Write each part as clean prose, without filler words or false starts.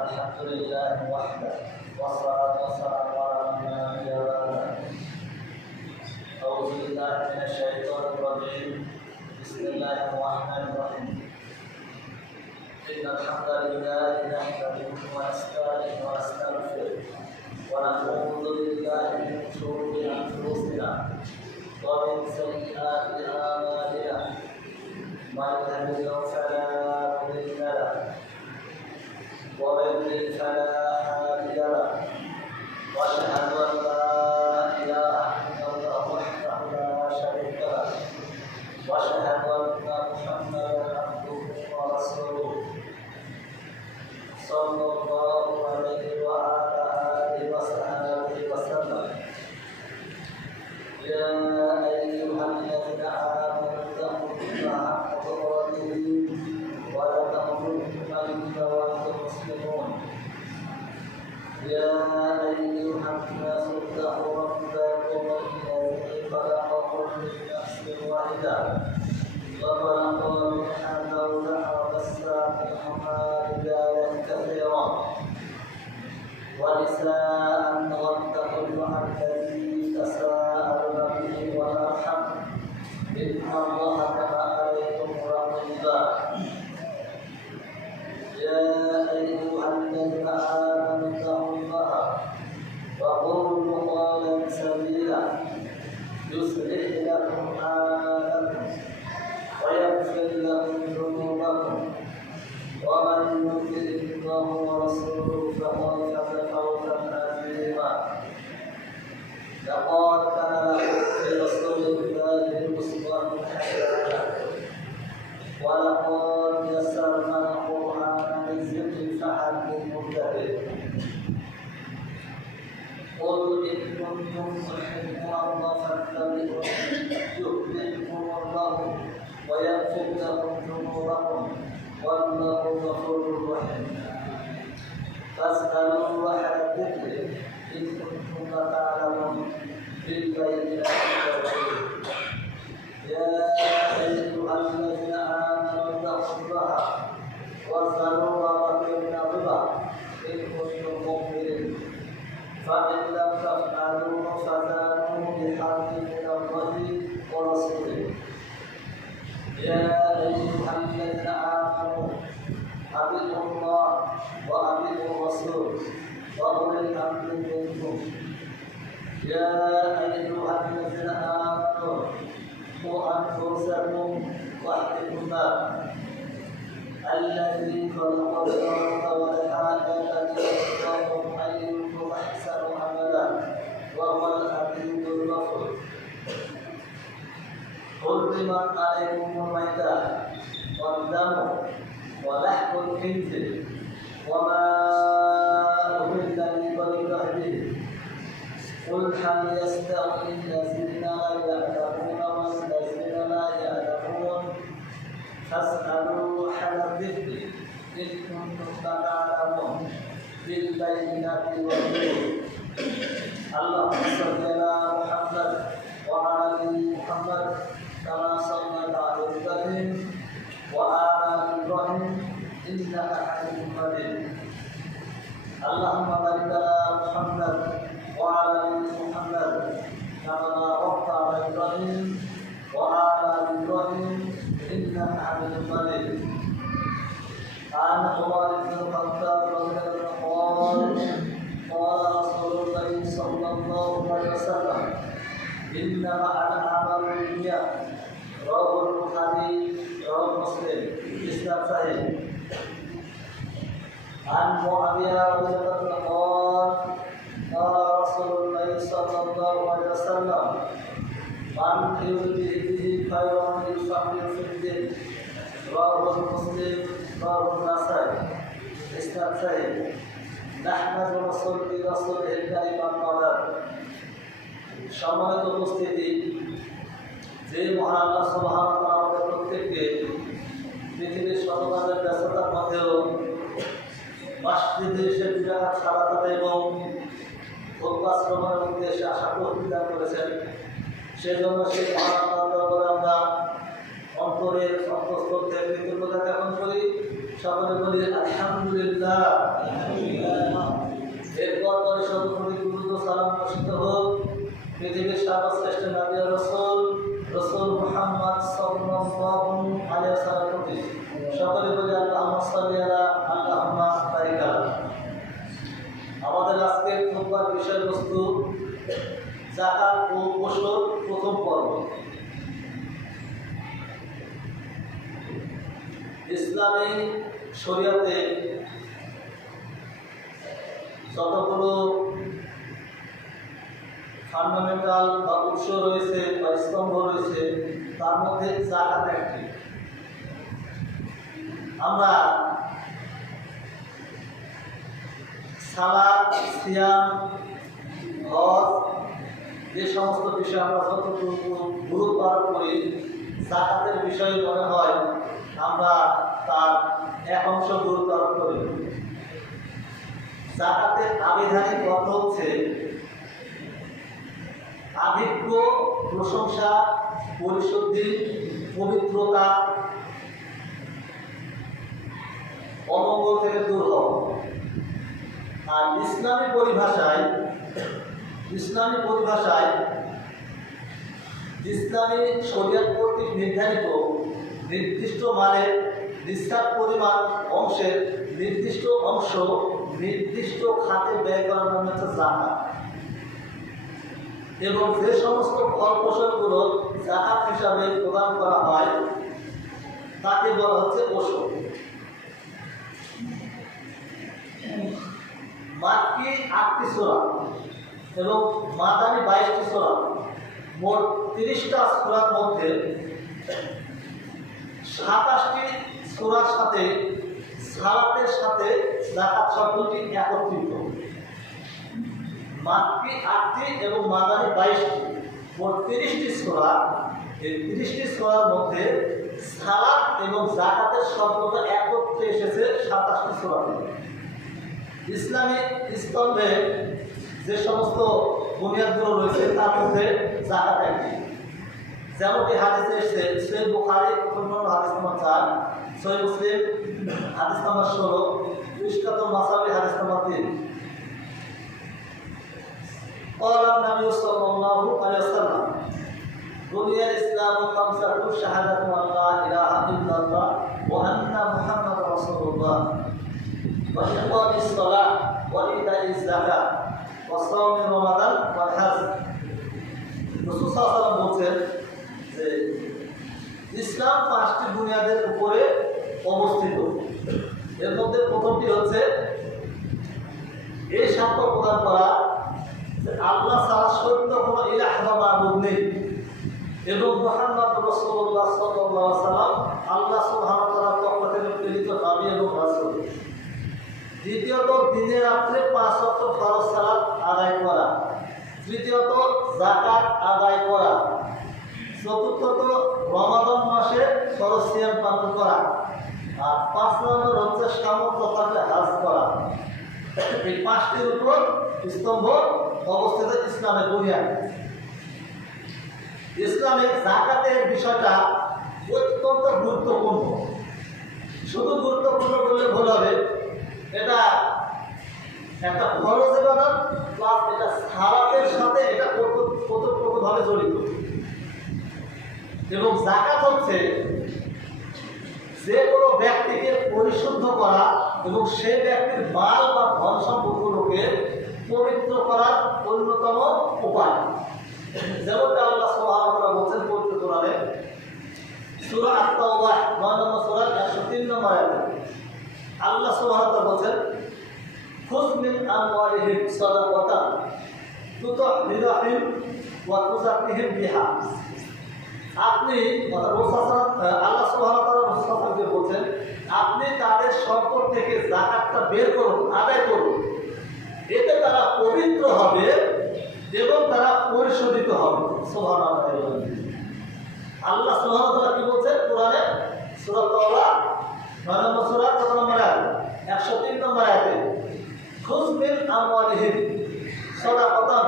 الحمد لله وحده والصلاة والسلام على من لا نبي بعده. أعوذ بالله من الشيطان الرجيم. بسم الله الرحمن الرحيم. إن الحمد لله نحمده ونستعينه ونستغفره ونعوذ بالله من شرور أنفسنا ومن سيئات أعمالنا. من يهده الله فلا مضل له ومن يضلل فلا هادي له. وأشهد أن لا إله إلا الله وحده لا شريك له وأشهد أن محمدا عبده ورسوله صلى الله عليه وعلى آله وصحبه وسلم. يا أيها الذين آمنوا اتقوا الله حق تقاته ولا تموتن إلا وأنتم مسلمون. يا أيها الناس اتقوا ربكم الذي خلقكم من نفس واحدة وخلق منها زوجها وبث منهما رجالا كثيرا ونساء واتقوا الله الذي تساءلون به والأرحام إن الله كان عليكم رقيبا. يا أيها الذين آمنوا اتقوا الله وقولوا قولا سديدا يصلح لكم أعمالكم ويغفر لكم ذنوبكم ومن يطع الله ورسوله فقد فاز فوزا عظيما. لقد كان لكم في رسول الله أسوة حسنة ولقد يسرنا القرآن للذكر فهل من مدكر. قل إن كنتم تحبون الله فاتبعوني يحببكم الله ويغفر لكم ذنوبكم والله غفور رحيم. فاسألوا الله الذكر إن كنتم لا تعلمون بالبينات والزبور. يا أيها الذين آمنوا اتقوا الله وذروا ما بقي من الربا إن كنتم مؤمنين فإن لم تفعلوا فزانوا بحق من الله ورسوله. يا أيها الذين آمنوا أطيعوا الله وأطيعوا الرسول وأولي الأمر منكم. يا أيها الذين آمنوا قوا أنفسكم وأهلكم النار. الذي خلق الموت والحياة ليبلوكم أيكم أحسن عملا وهو العزيز الغفور. حرمت عليكم الميتة والدم ولحم الخنزير وما أهل لغير به. قل هل يستوي الذين يعلمون والذين لا يعلمون فاسألوا أهل الذكر إن كنتم تعلمون بالبينات والزبور. اللهم صل على محمد وعلى آل محمد كما صليت على إبراهيم وعلى آل إبراهيم إنك حميد مجيد. اللهم بارك على محمد وعلى آل محمد كما باركت على إبراهيم وعلى آل إبراهيم إنك حميد مجيد. عن عمر بن الخطاب رضي الله عنه قال رسول الله صلى الله عليه وسلم إنما الأعمال بالنيات. رواه البخاري رواه مسلم بإسناد صحيح. عن معاوية رضي الله عنه قال قال رسول الله صلى الله عليه وسلم من يرد به خيرا يفقهه في الدين. رواه مسلم رواه النسائي بإسناد صحيح. نحمد رسوله الكريم القدر. সম্মানিত উপস্থিতি, যে মহান আল্লাহ সুবহানাহু ওয়া তাআলা আমাদের প্রত্যেককে পৃথিবীর সর্বকালের ব্যস্ততার মধ্যেও মসজিদে এসে বিরাট সালাত এবং খুতবা শ্রবণের উদ্দেশ্যে আশা প্রতিদান করেছেন, সেজন্য সেই মহান আল্লাহর দরবারে আমরা অন্তরের অন্তঃস্থল থেকে কৃতজ্ঞতা জ্ঞাপন করি। সকলে বলি আলহামদুলিল্লাহ। এরপর পরে সর্বপ্রতি গুরুত্ব সালাম বর্ষিত হোক পৃথিবীর সর্বশ্রেষ্ঠ নবী রসুল মুহাম্মদ সাল্লাল্লাহু আলাইহি ওয়াসাল্লাম। সকলে বলি আল্লাহুম্মা সাল্লি আলা আল্লাহুম্মা বারিক আলা। আমাদের আজকের খুতবার বিষয়বস্তু যাকাত ও ওশর প্রথম পর্ব। ইসলামী শরিয়াতে যতগুলো ফান্ডামেন্টাল বা উৎস রয়েছে বা স্তম্ভ রয়েছে তার মধ্যে যাকাত একটি। আমরা সালাত, সিয়াম, হজ যে সমস্ত বিষয় আমরা যতটুকু গুরুত্ব আরোপ করি, যাকাতের বিষয়ে মনে হয় আমরা তার এক অংশ গুরুত্ব আরোপ করি। যাকাতের আবিধানিক অর্থ হচ্ছে আধিক্য, প্রশংসা, পরিশুদ্ধি, পবিত্রতা, অমঙ্গল থেকে দূর হওয়া। আর ইসলামী পরিভাষায় ইসলামী শরিয়ত কর্তৃক নির্ধারিত নির্দিষ্ট মানের নিঃশ্বাস পরিমাণ অংশের নির্দিষ্ট অংশ নির্দিষ্ট খাতে ব্যয় করার নাম হচ্ছে যাকাত। এবং যে সমস্ত ফল ফসলগুলো যাকাত হিসাবে প্রদান করা হয় তাকে বলা হচ্ছে ওশর। মাক্কি ৮টি সূরা এবং মাদানী ২২টি সূরা, মোট ৩০টা সূরার মধ্যে ২৭টি সূরার সাথে সালাতের সাথে যাকাত শব্দটি একত্রিত। মাক্কি ৮টি এবং মাদানী ২২টি, মোট ৩০টি সূরা। এই ৩০টি সূরার মধ্যে সালাত এবং যাকাতের শব্দটা একত্রে এসেছে ২৭টি সূরাতে। ইসলামী স্তম্ভে যে সমস্ত বুনিয়াদগুলো রয়েছে তার মধ্যে যাকাত একটি। যেমনটি হাদিসে এসেছে, সহিহ বুখারী প্রথম হাদিস নম্বর ৪, সহিহ মুসলিম হাদিস নম্বর ১৬, মিশকাতুল মাসাবি হাদিস নম্বর ৩। قال النبي صلى الله عليه وسلم بني الإسلام خمسة شهادة أن لا إله إلا الله وأن محمدا رسول الله وإقام الصلاة وإيتاء الزكاة وصوم رمضان والحج। রাসূল সাল্লাল্লাহু আলাইহি ওয়াসাল্লাম বলছেন যে ইসলাম ৫টি বুনিয়াদের উপরে অবস্থিত। এর মধ্যে প্রথমটি হচ্ছে এই সাক্ষ্য প্রদান করা যে আল্লাহ ছাড়া সত্য কোনো ইলাহ বা মাবুদ নেই এবং মুহাম্মদ রাসূলুল্লাহ সাল্লাল্লাহু আলাইহি ওয়াসাল্লাম আল্লাহ সুবহানাহু ওয়া তাআলার পক্ষ থেকে প্রেরিত নবী এবং রাসূল। দ্বিতীয়ত, দিনে রাত্রে ৫ ওয়াক্ত ফরজ সালাত আদায় করা। তৃতীয়ত, যাকাত আদায় করা। চতুর্থত, রমাদান মাসে ফরজ সিয়াম পালন করা। আর ৫ নম্বর হচ্ছে সামর্থ্য থাকলে হজ করা। এই ৫টির উপর স্তম্ভ অবস্থিত ইসলামের বুনিয়াদ। ইসলামের যাকাতের বিষয়টা অত্যন্ত গুরুত্বপূর্ণ। শুধু গুরুত্বপূর্ণ বললে ভুল হবে, এটা একটা ফরজ ইবাদত প্লাস এটা সালাতের সাথে এটা ওতপ্রোতভাবে জড়িত। এবং যাকাত হচ্ছে যে কোনো ব্যক্তিকে পরিশুদ্ধ করা এবং সেই ব্যক্তির মাল বা ধন সম্পদগুলোকে পবিত্র করার অন্যতম উপায়। যেমনটা আল্লাহ সুবহানাহু ওয়া তাআলা বলেছেন পবিত্র কোরআনে সূরা আত-তাওবা ৯ নম্বর সূরা ১০৩ নম্বর আয়াতে আল্লাহ সুবহানাহু ওয়া তাআলা বলেছেন, খুয মিন আমওয়ালিহিম সাদাকাতান তুতাহহিরুহুম ওয়া তুযাক্কিহিম বিহা। আপনি আল্লাহ সুবহানাহু ওয়া তাআলা রাসূলকে বলেছেন, আপনি তাদের সম্পদ থেকে যাকাতটা বের করুন, আদায় করুন। এতে তারা পবিত্র হবে এবং তারা পরিশোধিত হবে। সুবহানাল্লাহ। আল্লাহ সুবহানাহু ওয়া তাআলা কি বলছেন কোরআনে? সূরা তাওবা ৯ নম্বর সূরা ১৪ নম্বর আয়াত ১০৩ নম্বর আয়াতে, খুয মিন আমওয়ালিহিম সাদাকাতান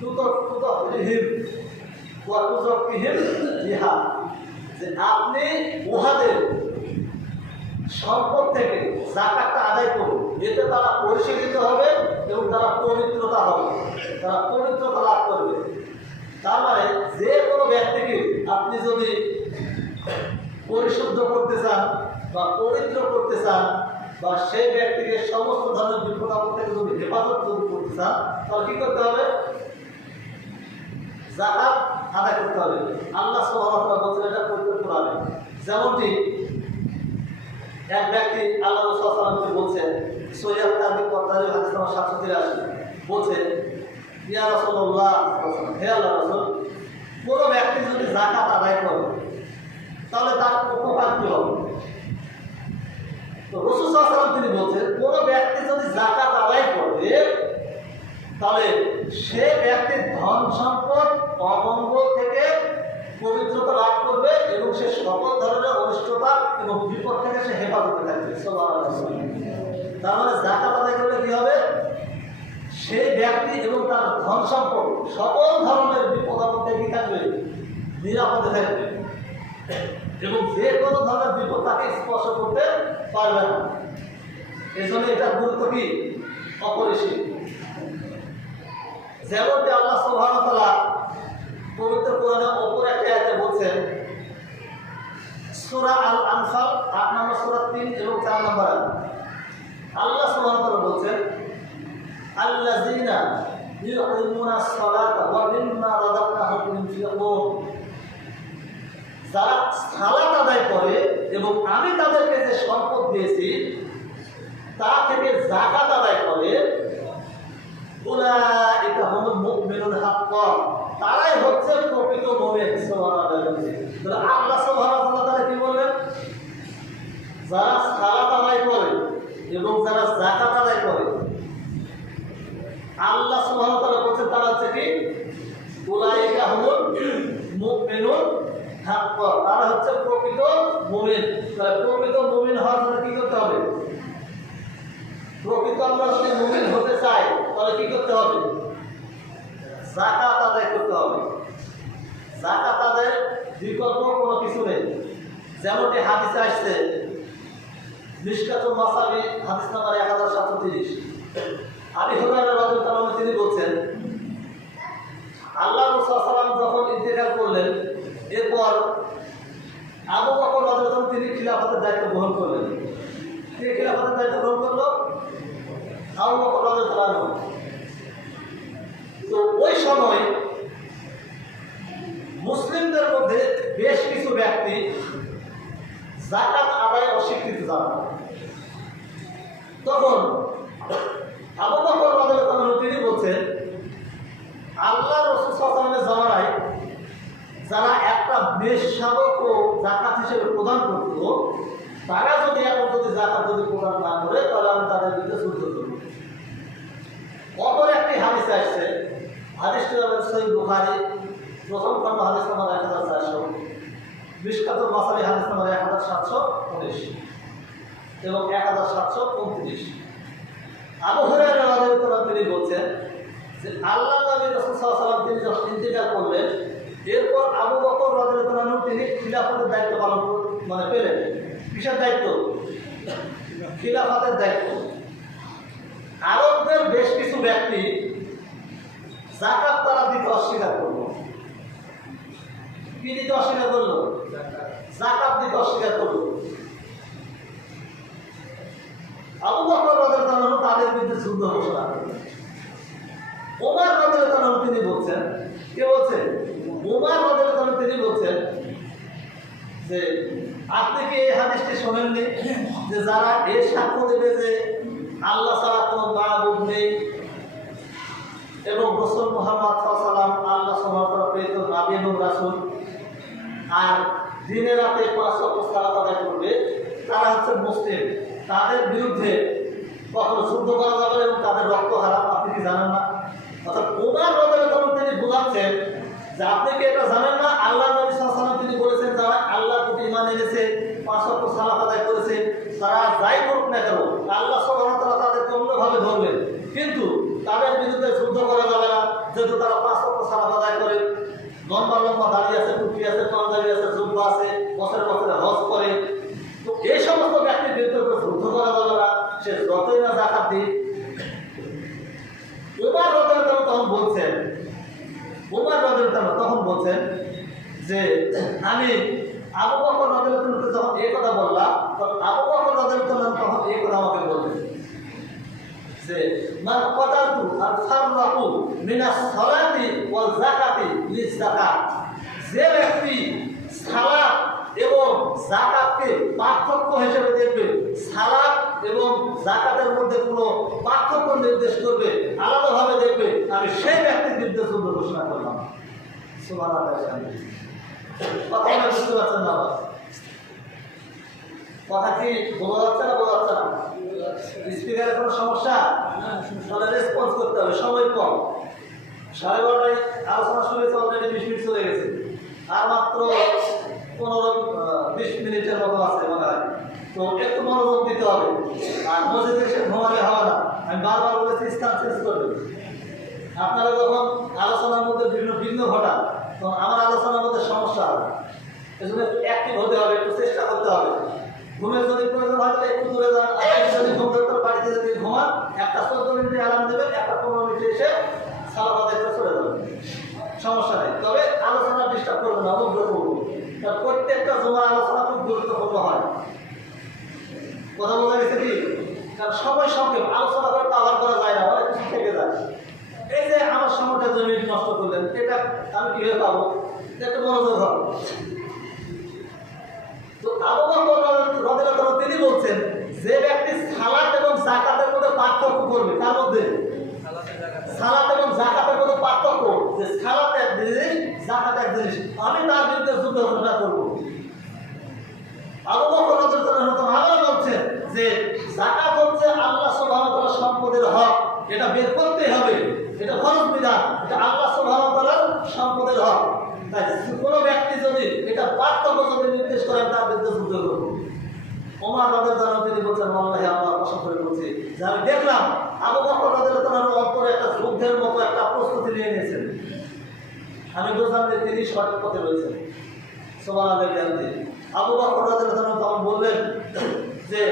তুতাহহিরুহুম ওয়া তুযাক্কিহিম বিহা। যে আপনি উহাদের সম্পদ থেকে যাকাতটা আদায় করুন, এতে তারা পরিশোধিত হবে এবং তারা পবিত্রতা হবে, তারা পবিত্রতা লাভ করবে। তার মানে যে কোনো ব্যক্তিকে আপনি যদি পরিশুদ্ধ করতে চান বা পবিত্র করতে চান বা সেই ব্যক্তিকে সমস্ত ধরনের বিপদ আপদ থেকে যদি হেফাজত করতে চান, তাহলে কি করতে হবে? যাকাত আদায় করতে হবে। আল্লাহ সুবহানাহু ওয়া তাআলা বলেছেন এটা করতে হবে। যেমনটি এক ব্যক্তি আল্লাহ রাসূল সাল্লাল্লাহু আলাইহি ওয়াসাল্লামকে বলছেন, সহিহ তারমিজি পর্দায় হাদিস নম্বর 783 বলছেন, ইয়া রাসূলুল্লাহ, হে আল্লাহর রাসূল, কোনো ব্যক্তি যদি যাকাত আদায় করে তাহলে তার উপকার কি হবে? তো রাসূল সাল্লাল্লাহু আলাইহি ওয়াসাল্লাম তিনি বলছেন, কোনো ব্যক্তি যদি যাকাত আদায় করে তাহলে সে ব্যক্তির ধন সম্পদ অমঙ্গল থেকে পবিত্রতা লাভ করবে এবং সে সকল ধরনের অনিষ্টতা এবং বিপদ থেকে সে হেফাজতে থাকবে। তার মানে যাকাত আদায় করলে কি হবে? সেই ব্যক্তি এবং তার ধন সম্পদ সকল ধরনের বিপদ আপদ থেকে থাকবে, নিরাপদে থাকবে এবং যে কোনো ধরনের বিপদ তাকে স্পর্শ করতে পারবে না। এই জন্য এটার গুরুত্ব কি? অপরিসীম। যেমনটি আল্লাহ সুবহানাহু ওয়া তাআলা পবিত্র কোরআনে অপর একটা আয়াতে বলছেন, সূরা আল আনফাল ৮ নম্বর সূরা ৩ এবং ৪ নম্বর আয়াত। আল্লাহ সুবহানাহু ওয়া তাআলা বলছেন, আল্লাযীনা ইউকিমুনাস সালাতা ওয়া মিম্মা রাযাকনাহুম ইউনফিকুন, যারা সালাত আদায় করে এবং আমি তাদেরকে যে সম্পদ দিয়েছি তা থেকে যাকাত আদায় করে, উলাইকা হুমুল মুমিনুন হাক্কান, তারাই হচ্ছে প্রকৃত মুমিন। সুবহানাল্লাহ। আল্লাহ সুবহানাহু ওয়া তাআলা কি বললেন? যারা সালাত আদায় করে এবং যারা যাকাত আদায় করে, আল্লাহ সুবহানাহু ওয়া তাআলা বলেছেন তারা হচ্ছে কি? উলাইকা হুমুল মুমিনুন হাক্কান, তারা হচ্ছে প্রকৃত মুমিন। তাহলে প্রকৃত মুমিন হওয়ার জন্য কি করতে হবে? প্রকৃত আমরা যদি মুমিন হতে চাই তাহলে কি করতে হবে? যাকাত আদায় করতে হবে। যাকাত আদায়ের বিকল্প কোনো কিছু নেই। যেমনটি হাদিসে আসছে, মিশকাতুল মাসাবি হাদিস নাম্বার 1730, আবু হুরায়রা রাদিয়াল্লাহু আনহু তিনি বলছেন, আল্লাহ রাসূল সাল্লাল্লাহু আলাইহি ওয়াসাল্লাম যখন ইন্তেকাল করলেন, এরপর আবু বকর রাদিয়াল্লাহু আনহু তিনি খিলাফতের দায়িত্ব গ্রহণ করলেন। কে খিলাফতের দায়িত্ব গ্রহণ করলো? আবু বকর রাদিয়াল্লাহু আনহু। তো ওই সময় মুসলিমদের মধ্যে বেশ কিছু ব্যক্তি যাকাত আদায় অস্বীকৃতি জানান। তখন আবু বকর রাদিয়াল্লাহু আনহু তিনি বলছেন, আল্লাহ রাসূল সাল্লাল্লাহু আলাইহি ওয়াসাল্লামের জামানায় যারা একটা মেষশাবকও যাকাত হিসেবে প্রদান করত, তারা যদি এখন যদি যাকাত যদি প্রদান না করে তাহলে আমি তাদের বিরুদ্ধে যুদ্ধ করব। অপর একটি হাদিস আসছে, হাদিসটি হলো সহিহ বুখারী প্রথম খণ্ড হাদিস নম্বর 1400, মিশকাতুল মাসাবি হাদিস নম্বর 1719 এবং 1729। আবু হুরায়রা রাদিয়াল্লাহু আনহু তিনি বলছেন যে আল্লাহ নবী রাসূল সাল্লাল্লাহু আলাইহি ওয়াসাল্লাম তিনি যখন ইন্তেকাল করলেন, এরপর আবু বকর রাদিয়াল্লাহু আনহু তিনি খিলাফতের দায়িত্ব পালন পেলেন। কিসের দায়িত্ব? খিলাফতের দায়িত্ব। আরবদের বেশ কিছু ব্যক্তি যাকাত তারা দিতে অস্বীকার করলো। কি দিতে অস্বীকার করলো? যাকাত দিতে অস্বীকার করলো। আবু বকর রাদিয়াল্লাহু আনহু তাদের বিরুদ্ধে যুদ্ধ ঘোষণা করলেন। ওমর রাদিয়াল্লাহু আনহু তিনি বলছেন, কে বলছেন? ওমর রাদিয়াল্লাহু আনহু তিনি বলছেন যে আপনি কি এই হাদিসটি শোনেননি যে যারা এই সাক্ষ্য দেবে যে আল্লাহ ছাড়া কোনো মাবুদ নেই এবং রাসূল মুহাম্মদ সাল্লাল্লাহু আলাইহি ওয়াসাল্লাম আল্লাহ সুবহানাহু ওয়া তাআলা প্রেরিত নবী এবং রাসূল, আর দিনে রাতে 5 ওয়াক্ত সালাত আদায় করবে, তারা হচ্ছে মুসলিম, তাদের বিরুদ্ধে কখনো যুদ্ধ করা যাবে এবং তাদের রক্ত হারাম, আপনি কি জানেন না? অর্থাৎ ওমর রাদিয়াল্লাহু আনহু তিনি বোঝাচ্ছেন যে আপনি কি এটা জানেন না? আল্লাহ নবী সাল্লাল্লাহু আলাইহি ওয়াসাল্লাম তিনি বলেছেন যারা আল্লাহর প্রতি ঈমান এনেছে, 5 ওয়াক্ত সালাত আদায় করেছে, তারা যাই করুক না কেন আল্লাহ সুবহানাহু ওয়া তাআলা তাদেরকে অন্যভাবে ধরবেন, কিন্তু তাদের বিরুদ্ধে যুদ্ধ করা যাবে না, যেহেতু তারা 5 ওয়াক্ত সালাত আদায় করে, লম্বা লম্বা দাড়ি আছে, টুপি আছে, পাঞ্জাবি আছে, জুব্বা আছে, বছরে বছরে হজ করে। তো এই সমস্ত ব্যক্তির সে যতই না জাকাত দিক। উমর রাদিয়াল্লাহু আনহু তখন বলছেন যে আমি আবু বকর রাদিয়াল্লাহু আনহু যখন এই কথা বললাম, তখন আবু বকর রাদিয়াল্লাহু আনহু তখন এই কথা আমাকে বললেন যে মান কাতাতু আর ফাররাকু মিনাস সালাতি ওয়াল যাকাতি লিযাকাত, যে ব্যক্তি সালাত এবং যাকাতকে পার্থক্য হিসেবে দেখবে, সালাত এবং যাকাতের মধ্যে কোনো পার্থক্য নির্দেশ করবে, আলাদাভাবে দেখবে, আমি সেই ব্যক্তির বিরুদ্ধে যুদ্ধ ঘোষণা করলাম। সুবহানাল্লাহ। কথা বুঝতে পারছেন না? কথা কি বোঝা যাচ্ছে না? বোঝা যাচ্ছে না? স্পিকারের কোনো সমস্যা? তাহলে রেসপন্স করতে হবে, সময় কম। 12:30 আলোচনা শুরু হয়েছে, অলরেডি 20 মিনিট চলে গেছে, আর মাত্র 15-20 মিনিটের মতো আছে মনে হয়। তো একটু মনোযোগ দিতে হবে, আর মসজিদে এসে ঘুমালে হবে না। আমি বারবার বলেছি স্থান চেঞ্জ করবে। আপনারা যখন আলোচনার মধ্যে ভিন্ন ঘটান, তখন আমার আলোচনার মধ্যে সমস্যা হবে। এজন্য একটু অ্যাক্টিভ হতে হবে, একটু চেষ্টা করতে হবে। ঘুমের যদি প্রয়োজন হয় তাহলে একটু দূরে যান, যদি ঘুম ধরতে বাড়িতে যদি ঘুমান, একটা 14 মিনিটে অ্যালার্ম দেবেন, একটা 15 মিনিটে এসে সালাত আদায় করে চলে যাবেন, সমস্যা নেই। তবে আলোচনা ডিস্টার্ব করবেন না, অনুগ্রহ করবো। প্রত্যেকটা জমার আলোচনা খুব গুরুত্বপূর্ণ হয়। কথা বলা গেছে কি? কারণ সময় সংক্ষেপ, আলোচনা করে কভার করা যায় না, অনেক কিছু থেকে যায়। এই যে আমার সময়টা 2 মিনিট নষ্ট করলেন, এটা আমি কিভাবে পাবো? একটু মনোযোগ হবে। তো আবু বকর রাদিয়াল্লাহু আনহু তিনি বলছেন যে ব্যক্তি সালাত এবং যাকাতের মধ্যে পার্থক্য করবে, তার মধ্যে সালাত এবং যাকাতের মধ্যে পার্থক্য, যে সালাত এক জিনিস, যাকাত এক জিনিস, আমি তার বিরুদ্ধে যুদ্ধ ঘোষণা করব। আবু বকর রাদিয়াল্লাহু আনহু আবার বলছেন যে যাকাত হচ্ছে আল্লাহ সুবহানাহু ওয়া তাআলার সম্পদের হক, এটা বের করতে হবে, এটা ফরজ বিধান, এটা আল্লাহ সুবহানাহু ওয়া তাআলার সম্পদের হক। তাই কোনো ব্যক্তি যদি এটা পার্থক্য যদি নির্দেশ করেন, তার বিরুদ্ধে যুদ্ধ করব। ওমর রাদিয়াল্লাহু আনহু তিনি বলছেন, আল্লাহ আল্লাহ কসম করে বলছি যে আমি দেখলাম আবু বকর রাদিয়াল্লাহু আনহু অন্তরে একটা যুদ্ধের মতো একটা প্রস্তুতি নিয়ে নিয়েছেন। আমি বুঝলাম যে তিনি সঠিক পথে রয়েছেন। সুবহানাল্লাহ। আবু বকর রাদিয়াল্লাহু আনহু তখন বললেন যে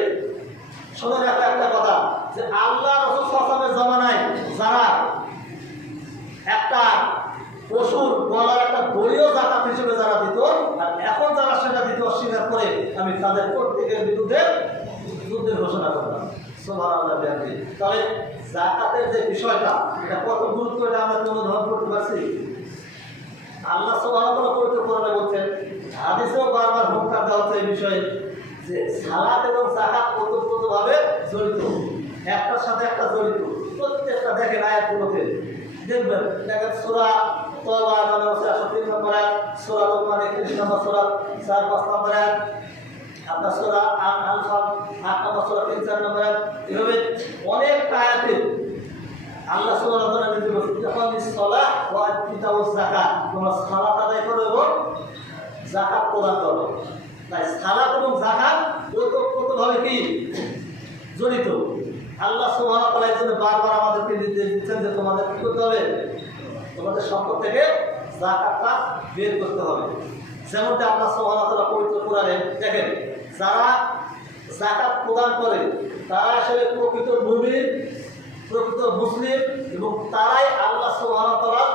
শোনেন একটা কথা, যে আল্লাহ রাসূল সাল্লাল্লাহু আলাইহি ওয়াসাল্লামের জামানায় যারা একটা পশুর গলার একটা দড়িও যাকাত হিসেবে যারা দিত, আর এখন যারা সেটা দিতে অস্বীকার করে, আমি তাদের প্রত্যেকের বিরুদ্ধে যুদ্ধের ঘোষণা করলাম। সুবহানাল্লাহ। তাহলে যাকাতের যে বিষয়টা, এটা কত গুরুত্ব, এটা আমরা অনুধাবন করতে পারছি। আল্লাহ সুবহানাহু ওয়া তাআলা পবিত্র কোরআনে বলছেন, হাদিসেও বারবার হুঙ্কার দেওয়া হচ্ছে এই বিষয়ে, যে সালাত এবং যাকাত ওতপ্রোতভাবে জড়িত, একটার সাথে একটা জড়িত। প্রত্যেকটা দেখেন আয়াতগুলোতে দেখবেন, দেখেন সূরা তওবা 63 নম্বর আয়াত, সূরা লুকমান 31 নম্বর সূরা 4-5 নম্বর আয়াত, আপনার সূরা আল-আনফাল 8 নম্বর সূরা 3-4 নম্বর আয়াত। এভাবে অনেক আয়াতে আল্লাহ সুবহানাহু ওয়া তাআলা নির্দেশ করেছেন, যখন সালাহ ওয়া ইতাউজ যাকাত, তোমরা সালাত আদায় করো এবং যাকাত প্রদান করো। তাই সালাত এবং যাকাত ওতপ্রোতভাবে কি জড়িত। আল্লাহ সুবহানাহু ওয়া তাআলা এর জন্য বারবার আমাদেরকে নির্দেশ দিচ্ছেন যে তোমাদের কি করতে হবে? তোমাদের সম্পদ থেকে যাকাতটা বের করতে হবে। যেমনটা আল্লাহ সুবহানাহু ওয়া তাআলা পবিত্র কোরআনে দেখেন, যারা যাকাত প্রদান করে তারা আসলে প্রকৃত মুমিন, প্রকৃত মুসলিম, এবং তারাই আল্লাহ সুবহানাহু ওয়া তাআলার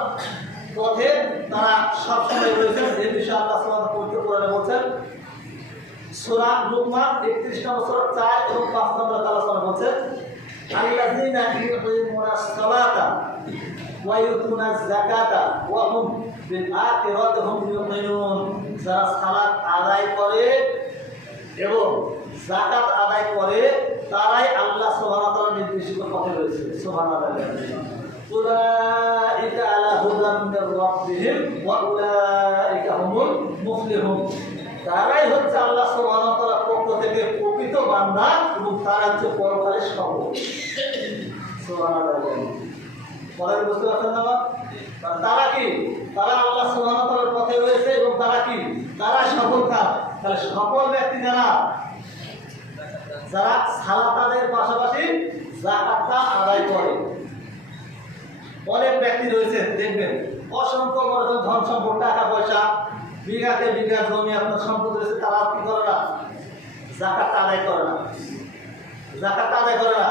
পথে তারা সবসময় রয়েছেন। এই বিষয়ে আল্লাহ সুবহানাহু ওয়া তাআলা পবিত্র কোরআনে বলছেন, সূরা লুকমান 31 নম্বর সূরা 4 এবং 5 নম্বর আলোচনা বলছেন, আল্লাযীনা ইউকিমুনাস সালাতা ওয়া ইউতুনাজ যাকাতা ওয়া হুম বিল আখিরাতি হুম ইউকিনুন, যারা সালাত আদায় করে এবং যাকাত আদায় করে তারাই আল্লাহ সুবহানাহু ওয়া তাআলার নির্দেশিত পথে রয়েছে। সুবহানাল্লাহ। উলাইকা আলা হুদাম মির রাব্বিহিম ওয়া উলাইকা হুমুল মুফলিহুন, তারাই হচ্ছে আল্লাহ সুবহানাহু ওয়া তাআলার পক্ষ থেকে প্রকৃত বান্দা এবং তারা হচ্ছে পরকালে সফল। সুবহানাল্লাহ। পরে বুঝতে পারছেন না? তারা কি? তারা আল্লাহ সুবহানাহু ওয়া তাআলার পথে রয়েছে এবং তারা কি? তারা সফল কাজ। তাহলে সফল ব্যক্তি যারা সালাত আদায়ের পাশাপাশি যাকাতটা আদায় করে, অনেক ব্যক্তি রয়েছে দেখবেন অসংখ্য ধন সম্পদ, টাকা পয়সা, বিঘাতে বিঘা জমি আপনার সম্পদ রয়েছে, তারা কি করে না? যাকাতটা আদায় করে না। যাকাত আদায় করে না,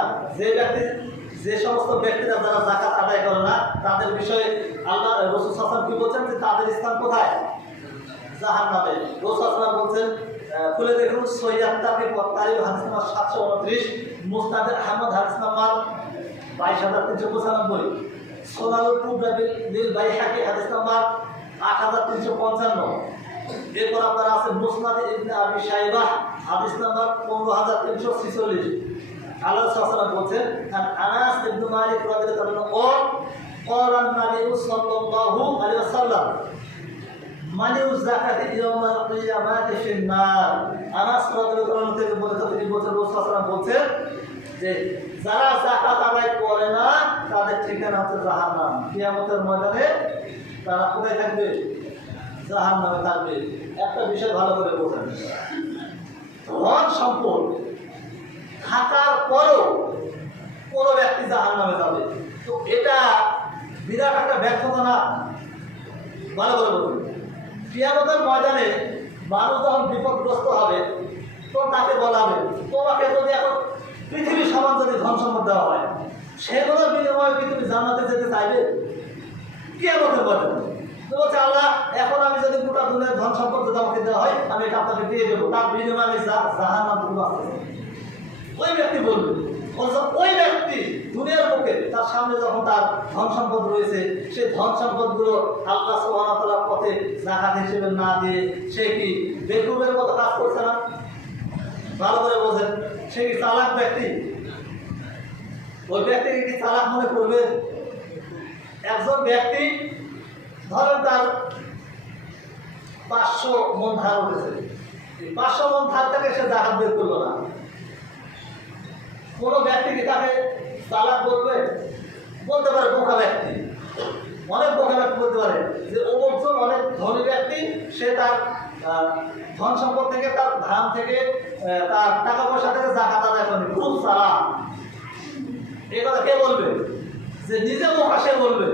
যে সমস্ত ব্যক্তিরা যারা যাকাত আদায় করে না তাদের বিষয়ে আল্লাহ রাসূল সাল্লাল্লাহু আলাইহি ওয়াসাল্লাম কি বলছেন যে তাদের স্থান কোথায়? জাহান্নামে। রাসূল সাল্লাল্লাহু আলাইহি ওয়াসাল্লাম বলছেন, খুলে দেখুন সহিহ তারগিব ওয়া তারহিব হাদিস নাম্বার 729, মুসনাদ আহমদ হাদিস নাম্বার 22395, সুনানুল কুবরা লিল বাইহাকি হাদিস নাম্বার 8355। এরপর আপনার আছে মুসনাদ ইবনে আবি শাইবাহ হাদিস নাম্বার 15346। আল্লাহ সাল্লাল্লাহু বলছেন, আনাস ইবনে মালিক রাদিয়াল্লাহু আনহু ক্বালা নবী সাল্লাল্লাহু আলাইহি ওয়াসাল্লাম মানিউ যাকাতি ইয়াউমাল কিয়ামাতি ফিন নার। আনাস রাদিয়াল্লাহু আনহু থেকে বলেছেন, তিনি বলেছেন রাসূল সাল্লাল্লাহু আলাইহি ওয়াসাল্লাম বলছেন যে যারা যাকাত আদায় করে না তাদের ঠিকানা হচ্ছে জাহান্নাম। কিয়ামতের ময়দানে তারা কোথায় থাকবে? জাহান্নামে থাকবে। একটা বিষয় ভালো করে বোঝেন, ধন সম্পদ থাকার পরও কোনো ব্যক্তি জাহান্নামে যাবে, তো এটা বিরাট একটা ব্যর্থতা না? ভালো করে বলুন। কিয়ামতের ময়দানে মানুষ যখন বিপদগ্রস্ত হবে তো তাকে বলা হবে, তোমাকে যদি এখন পৃথিবীর সমান যদি ধন সম্পদ দেওয়া হয়, সেগুলোর বিনিময়ে কি তুমি জান্নাতে যেতে চাইবে? কিয়ামতের ময়দানে তো বলছে, আল্লাহ এখন আমি যদি গোটা দুনিয়ার ধন সম্পদ যদি আমাকে দেওয়া হয় আমি এটা আপনাকে দিয়ে দেবো, তার বিনিময়ে আমি জাহান্নাম থেকে বাঁচতে চাই। ওই ব্যক্তি বলবে, ওই ব্যক্তি দুনিয়ার মুখে তার সামনে যখন তার ধন সম্পদ রয়েছে, সেই ধন সম্পদগুলো আল্লাহ সুবহানাহু ওয়া তাআলার পথে যাকাত হিসেবে না দিয়ে সে কি বেকুবের মতো কাজ করছে না? ভালো করে বোঝেন, সে কি চালাক ব্যক্তি? ওই ব্যক্তিকে কি চালাক মনে করবে? একজন ব্যক্তি ধরেন তার 500 মন ধার উঠেছে, 500 মন ধার থেকে সে যাকাত বের করলো না, কোনো ব্যক্তি কি তাকে চালাক বলবে? বলতে পারে বোকা ব্যক্তি, অনেক বোকা ব্যক্তি বলতে পারে যে অমুকজন অনেক ধনী ব্যক্তি, সে তার ধন সম্পদ থেকে, তার ধান থেকে, তার টাকা পয়সা থেকে যাকাত আদায় করেনি, খুব চালাক। এই কথা কে বলবে? যে নিজে বোকা সে বলবে,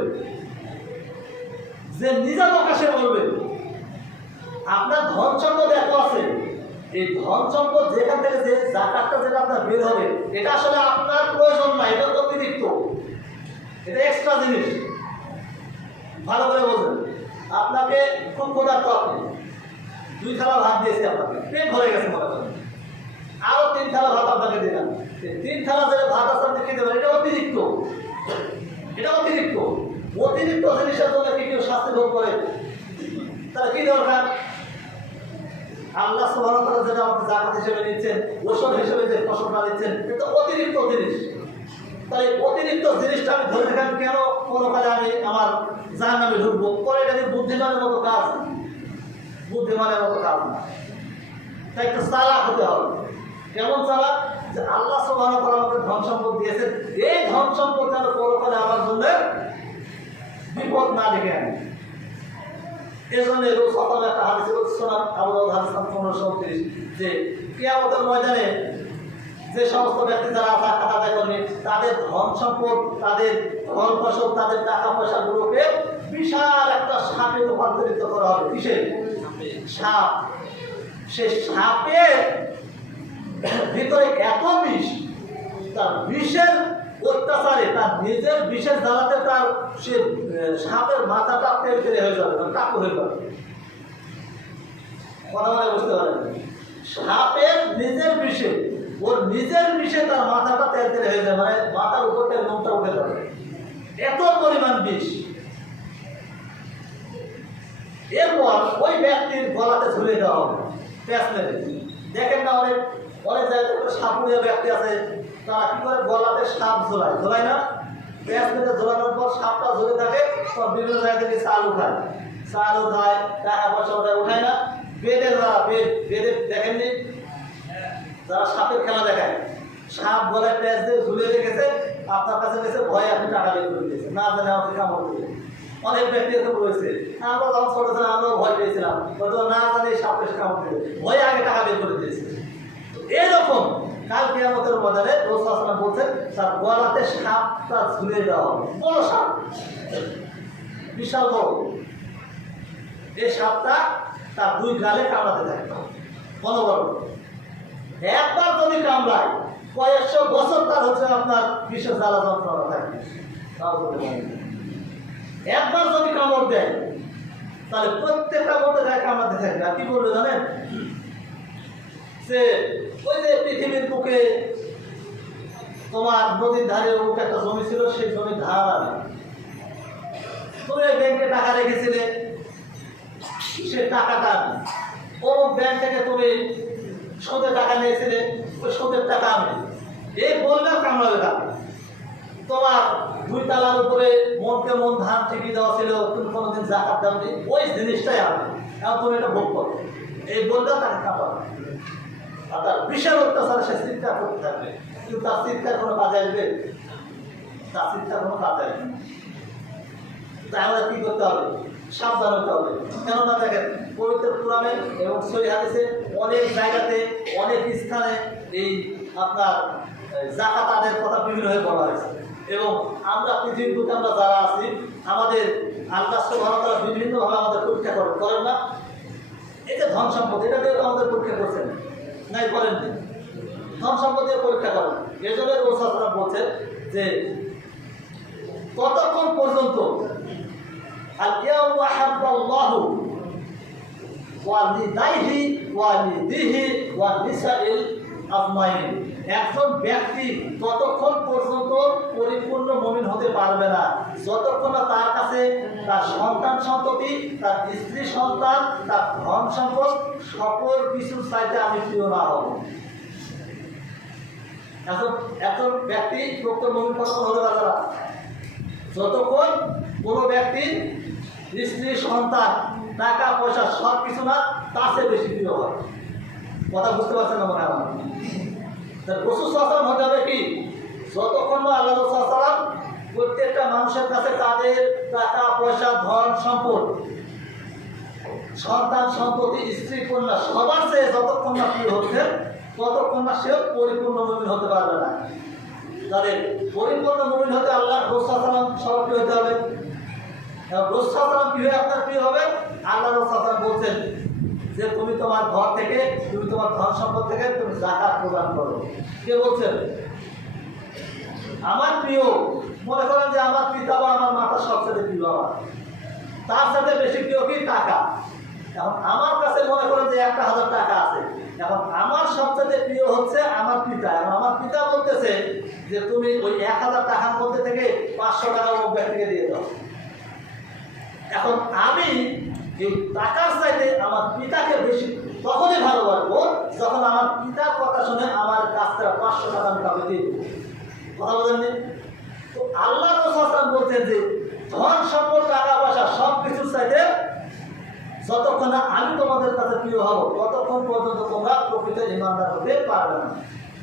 যে নিজে বোকা সে বলবে। আপনার ধন সম্পদ এত আছে, এই ধন সম্পদ যেখান থেকে যে যাকাতটা যেটা আপনার বের হবে, এটা আসলে আপনার প্রয়োজন না, এটা অতিরিক্ত, এটা এক্সট্রা জিনিস। ভালো করে বোঝেন, আপনাকে খুব ক্ষুধার্ত, আপনি 2 থালা ভাত দিয়েছি, আপনাকে পেট ভরে গেছে মনে করেন, আরো 3 থালা ভাত আপনাকে দিলাম, 3 থালা যে ভাত আছে আপনি খেতে পারেন, এটা অতিরিক্ত, এটা অতিরিক্ত। অতিরিক্ত জিনিসের জন্য কি কেউ শাস্তি ভোগ করে? তাহলে কি দরকার? আল্লাহ সুবহানাহু ওয়া তাআলা যেটা আমাকে যাকাত হিসেবে দিচ্ছেন, ওষুধ হিসেবে যে ফসলটা দিচ্ছেন, এটা অতিরিক্ত জিনিস। তাই অতিরিক্ত জিনিসটা আমি ধরে রাখি কেন? পরকালে আমি আমার জাহান্নামে ঢুকবো। পরে এটা কি বুদ্ধিমানের মতো কাজ? বুদ্ধিমানের মতো কাজ না। তাই একটু চালাক হতে হবে। কেমন চালাক? যে আল্লাহ সুবহানাহু ওয়া তাআলা আমাকে ধন সম্পদ দিয়েছেন, এই ধন সম্পদ যেন পরকালে আমার জন্য বিপদ না ডেকে আনে। এজন্য সকালে একটা হাদিস শোনান, আবু দাউদ হাদিস নাম্বার 1530, যে কিয়ামতের ময়দানে যে সমস্ত ব্যক্তি যারা যাকাত আদায় করবে তাদের ধন সম্পদ, তাদের ধন ফসল, তাদের টাকা পয়সাগুলোকে বিশাল একটা সাপে রূপান্তরিত করা হবে। কিসে? সাপ। সে সাপের ভিতরে এত বিষ, তার বিষের অত্যাচারে, তার নিজের বিষের জ্বালাতে তার সে সাপের মাথাটা তেল হয়ে যাবে, কাকু হয়ে যাবে। কথা বলে বুঝতে পারেন? সাপের নিজের বিষে, ওর নিজের বিষে তার মাথাটা তেল হয়ে যাবে, মানে মাথার উপর থেকে নোমটা উঠে যাবে, এত পরিমাণ বিষ। এরপর ওই ব্যক্তির গলাতে ঝুলে দেওয়া হবে প্যাঁচ মেরে। দেখেন না, অনেক অনেক জায়গায় সাপুরিয়া ব্যক্তি আছে, তারা কি করে গলাতে সাপ ঝোলায়, ঝোলায় না? প্যাঁচ মেরে ঝোলানোর পর সাপটা ঝুলে থাকে, তো বিভিন্ন জায়গা থেকে চাল উঠায়, চাল উঠায়, টাকা পয়সা উঠায়, উঠায় না? বেদের যারা বেদে দেখেননি, যারা সাপের খেলা দেখায়, সাপ গলায় প্যাঁচ দিয়ে ঝুলে রেখেছে, আপনার কাছে গেছে, ভয়ে আপনি টাকা বের করে দিয়েছে, না জানে আমাকে কামড় দিয়ে। অনেক ব্যক্তি এত রয়েছে, আমরা যখন ছোট ছিলাম আমরাও ভয় পেয়েছিলাম, হয়তো না জানি সাপের কামড় দিয়ে ভয়ে আগে টাকা বের করে দিয়েছে। এরকম কাল কিয়ামতের ময়দানে রাসূল সাল্লাল্লাহু আলাইহি ওয়াসাল্লাম বলছেন, তার গলাতে সাপটা ঝুলে দেওয়া হবে, বড় সাপ, বিশাল বড়। এই সাপটা তার 2 গালে কামড়াতে থাকে, বড় বড়। একবার যদি কামড়ায় কয়েকশো বছর তার হচ্ছে আপনার বিশেষ জ্বালা যন্ত্রণা থাকবে। একবার যদি কামড় দেয় তাহলে প্রত্যেকটা মধ্যে গায়ে কামড়াতে থাকবে। আর কি বলবে জানেন, যে ওই যে পৃথিবীর বুকে তোমার নদীর ধারে বুকে একটা জমি ছিল, সেই জমির ধার আনে তুমি ব্যাংকে টাকা রেখেছিলে, সে টাকাটা অমুক ব্যাংক থেকে তুমি সুদে টাকা নিয়েছিলে, ওই সুদের টাকা আমি এই বললেও কামড়াবে টাকা। তোমার 2 তালার উপরে মনকে মন ধান ঠিকই দেওয়া ছিল, তুমি কোনোদিন জাকাত দাওনি, ওই জিনিসটাই আমি এখন তুমি এটা ভোগ করো, এই বললেও তাকে কামড়াবে। আর তার বিশাল অত্যাচারে সে চিৎকার করতে থাকবে, কিন্তু তার চিৎকার কোনো কাজে আসবে? তার চিৎকার কোনো কাজে আসবে না। তাই আমাদের কি করতে হবে? সাবধান হতে হবে। কেননা দেখেন, পবিত্র কোরআনে এবং সহিহ হাদিসে অনেক জায়গাতে অনেক স্থানে এই আপনার যাকাত আদায়ের কথা বিভিন্নভাবে বলা হয়েছে। এবং আমরা পৃথিবীর বুকে আমরা যারা আছি, আমাদের আল্লাহ সুবহানাহু ওয়া তাআলা বিভিন্নভাবে আমাদের পরীক্ষা করেন না? এই যে ধন সম্পদ, এটা দিয়ে আমাদের পরীক্ষা করছেন নাই, করেননি? ধন সম্পদ দিয়ে পরীক্ষা করেন। এই জন্য রাসূলুল্লাহ বলছেন যে ততক্ষণ পর্যন্ত আল-ইয়াউমা হাব্বাল্লাহু ওয়ালিদাইহি ওয়ালিদিহি ওয়ান নিসাইল আজমাইন, একজন ব্যক্তি ততক্ষণ পর্যন্ত পরিপূর্ণ মুমিন হতে পারবে না যতক্ষণ না তার কাছে তার সন্তান সন্ততি, তার স্ত্রী সন্তান, তার ধন সম্পদ সকল কিছুর চাইতে আমি প্রিয় না হব। একজন ব্যক্তি প্রকৃত মুমিন কতক্ষণ হতে পারবে না? যতক্ষণ কোনো ব্যক্তির স্ত্রী সন্তান টাকা পয়সা সব কিছু না তার চেয়ে বেশি প্রিয় হয়। কথা বুঝতে পারছেন না মনে হয়? রাসূল সাল্লাল্লাহু আলাইহি ওয়াসাল্লাম হতে হবে কি, যতক্ষণ না আল্লাহ রাসূল সাল্লাল্লাহু আলাইহি ওয়াসাল্লাম প্রত্যেকটা মানুষের কাছে তাদের টাকা পয়সা ধন সম্পদ সন্তান সন্ততি স্ত্রী কন্যা সবার চেয়ে যতক্ষণ না প্রিয় হচ্ছে ততক্ষণ না সে পরিপূর্ণ মুমিন হতে পারবে না। তাহলে পরিপূর্ণ মুমিন হতে আল্লাহ রাসূল সাল্লাল্লাহু আলাইহি ওয়াসাল্লাম সবার প্রিয় হতে হবে। রাসূল সাল্লাল্লাহু আলাইহি ওয়াসাল্লাম কিভাবে আপনার প্রিয় হবে? আল্লাহ রাসূল সাল্লাল্লাহু আলাইহি ওয়াসাল্লাম বলছেন যে তুমি তোমার ঘর থেকে, তুমি তোমার ধন সম্পদ থেকে তুমি যাকাত প্রদান করো। কে বলছেন? আমার প্রিয়। মনে করেন যে আমার পিতা বা আমার মাতা সবচেয়ে প্রিয়, আমার তার সাথে বেশি প্রিয় কি? টাকা। এখন আমার কাছে মনে করেন যে 1000 টাকা আছে, এখন আমার সবচেয়ে প্রিয় হচ্ছে আমার পিতা। এখন আমার পিতা বলতেছে যে তুমি ওই 1000 টাকার মধ্যে থেকে 500 টাকা অমুক ব্যক্তিকে দিয়ে দাও। এখন আমি এই টাকার চাইতে আমার পিতাকে বেশি তখনই ভালোবাসবো যখন আমার পিতার কথা শুনে আমার কাছ থেকে 500 টাকা আমি তাকে দিয়ে দেবো। কথা বলেননি? তো আল্লাহ রাসূল বলছেন যে ধন সম্পদ টাকা পয়সা সব কিছুর চাইতে যতক্ষণ না আমি তোমাদের কাছে প্রিয় হব ততক্ষণ পর্যন্ত তোমরা প্রকৃত ঈমানদার হতে পারবে না।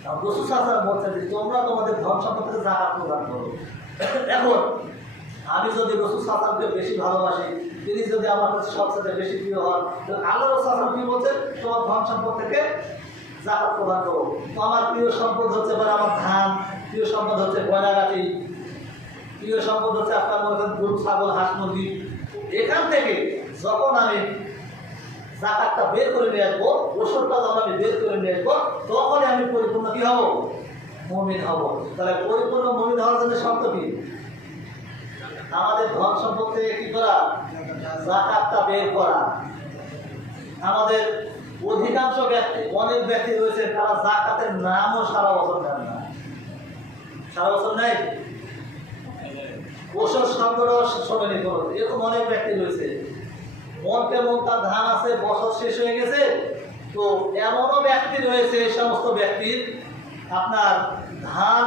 রাসূল সাল্লাল্লাহু আলাইহি ওয়াসাল্লাম বলছেন যে তোমরা তোমাদের ধন সম্পদ থেকে যাকাত প্রদান করো। এখন আমি যদি রাসূল সাল্লাল্লাহু আলাইহি ওয়াসাল্লামকে বেশি ভালোবাসি, তিনি যদি আমার কাছে সবচেয়ে বেশি প্রিয় হন, তাহলে আল্লাহ রাসূল সাল্লাল্লাহু আলাইহি ওয়াসাল্লাম কি বলছেন? তোমার ধন সম্পদ থেকে যাকাত প্রদান করো। তো আমার প্রিয় সম্পদ হচ্ছে আমার ধান, প্রিয় সম্পদ হচ্ছে গয়নাগাটি, প্রিয় সম্পদ হচ্ছে আপনার মনে করেন গরু ছাগল হাঁস মুরগি। এখান থেকে যখন আমি যাকাতটা বের করে নিয়ে আসবো, ওষুধটা যখন আমি বের করে নিয়ে আসবো, তখনই আমি পরিপূর্ণ কি হব? মুমিন হব। তাহলে পরিপূর্ণ মুমিন হওয়ার জন্য শর্ত কি? আমাদের ধন সম্পদ থেকে কি করা? যাকাতটা বের করা। আমাদের অধিকাংশ ব্যক্তি, অনেক ব্যক্তি রয়েছে তারা যাকাতের নামও সারা বছর দেন না। সারা বছর নেই, ওষুধ শব্দটাও শোনেনি কোনো, এরকম অনেক ব্যক্তি রয়েছে। মন কেমন তার ধান আছে, বছর শেষ হয়ে গেছে, তো এমনও ব্যক্তি রয়েছে, এই সমস্ত ব্যক্তির আপনার ধান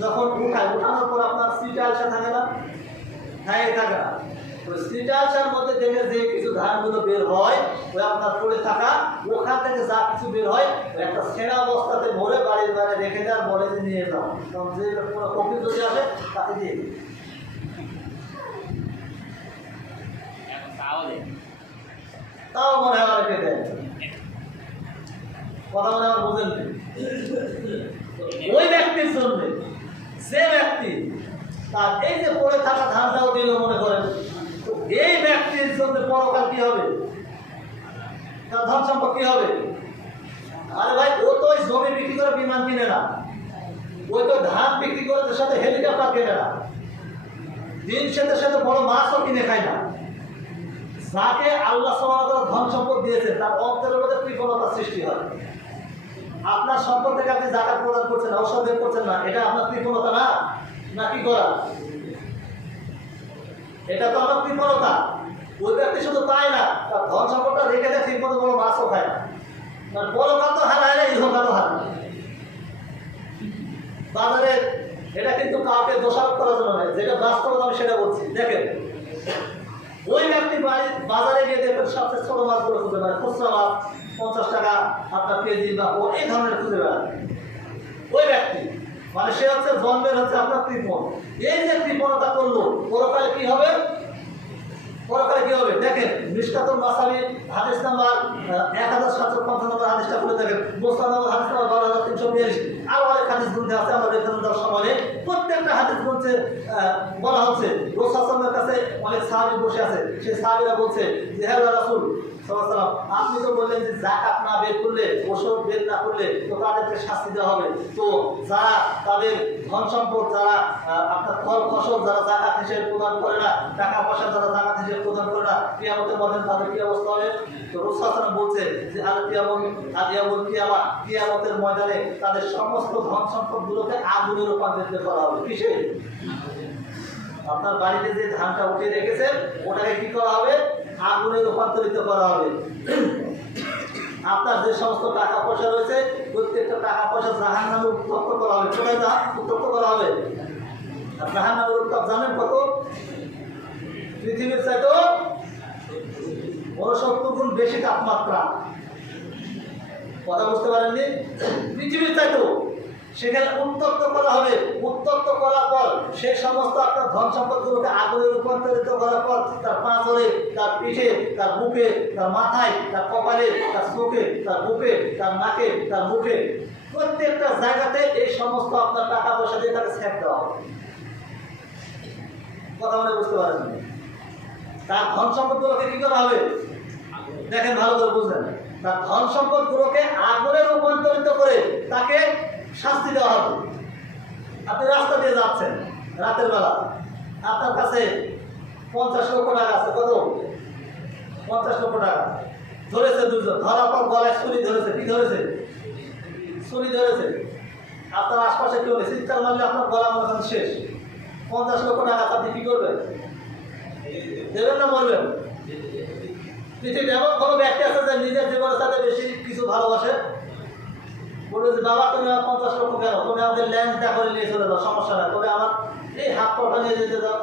যখন উঠানোর পর আপনার সিটা আলসা থাকে না, থাকে না, ওই সিটা আলসার মধ্যে দেখে যে কিছু ধানগুলো বের হয়, ওই আপনার পড়ে থাকা ওখান থেকে যা কিছু বের হয় ওই একটা সেরা অবস্থাতে ভরে বাড়ির বাইরে রেখে দেওয়ার বলে যে নিয়ে যাও, কারণ যে কোনো ফকির যদি আসে তাকে দিয়ে দিই। তাও মনে হয় অনেকে দেয়। কথা মনে আমার বুঝেন। ওই ব্যক্তির জন্য যে ব্যক্তি তার এই যে পড়ে থাকা ধানটাও দিল মনে করেন, তো এই ব্যক্তির জন্য পরকাল কি হবে? তার ধন সম্পদ কি হবে? আরে ভাই, ও তো ওই জমি বিক্রি করে বিমান কিনে না, ওই তো ধান বিক্রি করে তার সাথে হেলিকপ্টার কেনে না, দিন সাথে বড় মাছও কিনে খায় না। যাকে আল্লাহ সুবহানাহু ওয়া তাআলা ধন সম্পদ দিয়েছেন তার অন্তরের মধ্যে কৃপণতা সৃষ্টি হয়। আপনার সম্পদ থেকে আপনি যাকাত প্রদান করছেন, ঔষধ বের করছেন না, এটা আপনার কৃপণতা না, না কি করা? এটা তো আমার কৃপণতা। ওই ব্যক্তি শুধু তাই না, তার ধন সম্পদটা রেখে দেয়, ঠিক মতো বড় মাছও খায় না, বড় কাল তো হারায় না, ইহকালও হারায়। বাজারে এটা কিন্তু কাউকে দোষারোপ করার জন্য নয়, যেটা বাস্তবতা আমি সেটা বলছি। দেখেন ওই ব্যক্তি বাজারে গিয়ে দেখবেন সবচেয়ে ছোট মাছগুলো খুঁজে বেড়ায়, খুচরা মাছ 50 টাকা আপনার কেজি বা এই ধরনের খুঁজে বেড়ায় ওই ব্যক্তি। মানে সে হচ্ছে জন্মের হচ্ছে আপনার কৃপণ। এই যে কৃপণতা করলো, পরকালে কি হবে? পরকালে কি হবে দেখেন, মিশকাতুল মাসাবি হাদিস নাম্বার 1750 নম্বর হাদিসটা খুলে দেখেন, মুসনাদ নাম্বার হাদিস নাম্বার 12342, আর অনেক হাদিস গ্রন্থে আছে, আমরা এখানে দেওয়ার সময় প্রত্যেকটা হাদিস গ্রন্থে বলা হচ্ছে রাসূল সাল্লাল্লাহু কাছে অনেক সাহাবী বসে আছে, সেই সাহাবীরা বলছে যে হে রাসূল সাল্লাল্লাহু আলাইহি ওয়াসাল্লাম, আপনি তো বললেন যে যাকাত না বের করলে, ওষুধ বের না করলে তো তাদেরকে শাস্তি দেওয়া হবে। তো যারা তাদের ধন সম্পদ, যারা আপনার ফল ফসল যারা যাকাত হিসেবে প্রদান করে না, টাকা পয়সা যারা যাকাত হিসেবে প্রদান করে না, কিয়ামতের মধ্যে তাদের কি অবস্থা হবে? তো রাসূল সাল্লাল্লাহু আলাইহি ওয়াসাল্লাম বলছে যে কিয়ামতের ময়দানে তাদের সমস্ত ধন সম্পদগুলোকে আগুনে রূপান্তরিত করা হবে। কিসে? আপনার বাড়িতে যে ধানটা উঠিয়ে রেখেছেন ওটাকে কি করা হবে? আগুনে রূপান্তরিত করা হবে। আপনার যে সমস্ত টাকা পয়সা রয়েছে প্রত্যেকটা টাকা পয়সা জাহান্নামে উত্তপ্ত করা হবে। কোথায় উত্তপ্ত করা হবে? জাহান্নামের উত্তাপ জানেন কত? পৃথিবীর চাইতেও 69 গুণ বেশি তাপমাত্রা। কথা বুঝতে পারেননি? পৃথিবীর চাইতেও সেখানে উত্তপ্ত করা হবে। উত্তপ্ত করার পর সেই সমস্ত আপনার ধন সম্পদগুলোকে আগুনে রূপান্তরিত করার পর তার পাঁজরে, তার পিঠে, তার বুকে, তার মাথায়, তার কপালে, তার চোখে, তার বুকে, তার নাকে, তার মুখে, প্রত্যেকটা জায়গাতে এই সমস্ত আপনার টাকা পয়সা দিয়ে তাকে সেট দেওয়া হবে। কথা মনে বুঝতে পারেন? তার ধন সম্পদগুলোকে কি করা হবে? দেখেন ভালো করে বুঝলেন, তার ধন সম্পদগুলোকে আগুনে রূপান্তরিত করে তাকে শাস্তি দেওয়া হবে। আপনি রাস্তা দিয়ে যাচ্ছেন রাতের বেলা, আপনার কাছে 50 লক্ষ টাকা আছে। কত? 50 লক্ষ টাকা ধরেছে দুজন, ধরার পর গলায় ছুরি ধরেছে। কি ধরেছে? ছুরি ধরেছে। আপনার আশপাশে কেউ নেই, চিৎকার মারলে আপনার গলা মনে শেষ। 50 লক্ষ টাকা আপনি কি করবেন? দেবেন না মরবেন? পৃথিবীতে এমন কোনো ব্যক্তি আছে যে নিজের জীবনের সাথে বেশি কিছু ভালোবাসে? বলবে যে বাবা তুমি আমার 50 লক্ষ কেন, তুমি আমাদের ল্যান্ড দেখা করে নিয়ে চলে যাও, সমস্যা নাই, তবে আমার এই হাত পাটা নিয়ে যেতে দাও।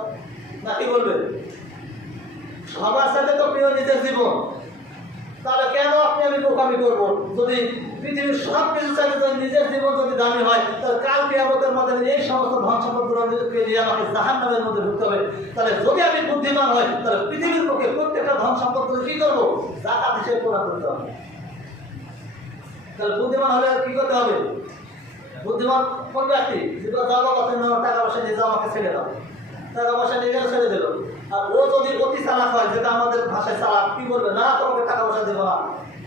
না কি বলবে? সবার সাথে তো প্রিয় নিজের জীবন, তাহলে কেন আপনি আমি বোকামি করবো? যদি পৃথিবীর সব কিছু চাইলে যদি নিজের জীবন যদি দামি হয়, তাহলে কাল কিয়ামতের মধ্যে এই সমস্ত ধন সম্পদগুলোকে নিয়ে আমাকে জাহান্নামের মধ্যে ঢুকতে হবে। তাহলে যদি আমি বুদ্ধিমান হয় তাহলে পৃথিবীর পক্ষে প্রত্যেকটা ধন সম্পদগুলো কি করবো? যাকাত হিসেবে প্রদান করতে হবে। তাহলে বুদ্ধিমান হলে কি করতে হবে? বুদ্ধিমান কোন ব্যক্তি? যেটা যাবো কথা টাকা পয়সা নিয়ে যাও, আমাকে ছেড়ে দাও, টাকা পয়সা নিয়ে গেলে ছেড়ে দিল। আর ও যদি অতি চালাক হয়, যেটা আমাদের ভাষায় চালাক, কি বলবে? না তোমাকে টাকা পয়সা দেবো না,